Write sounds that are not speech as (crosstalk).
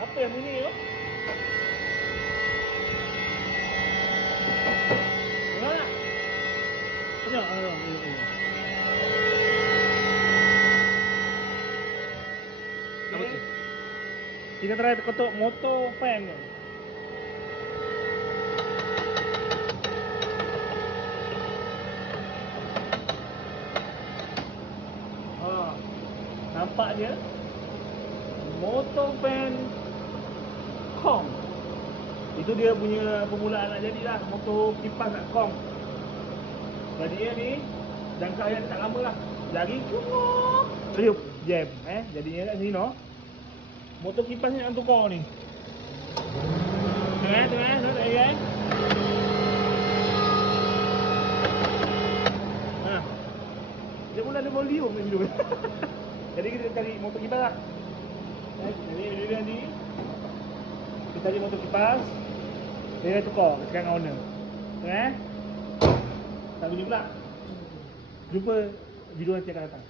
Apa yang bunyi tu? Dengar tak? Tengok. Apa tu? Kita try ketuk motor fan tu. Ha. Nampak dia? Motor fan Kong. Itu dia punya permulaan nak jadilah motor kipas nak Kong. Jadi ni jangka dia tak lama lah. Jari cuma Riup jam eh jadinya kat sini no. Motor kipas ni nak tukar ni. Tengah tengah tengah. Dia pun ada volume ni dulu. (laughs) Jadi kita cari motor kipas lah. Jadi dia nanti kita cari motor kipas. Dia dah tukar sekarang dengan owner. Tengah. Tak bunyi pula. Jumpa video nanti akan datang.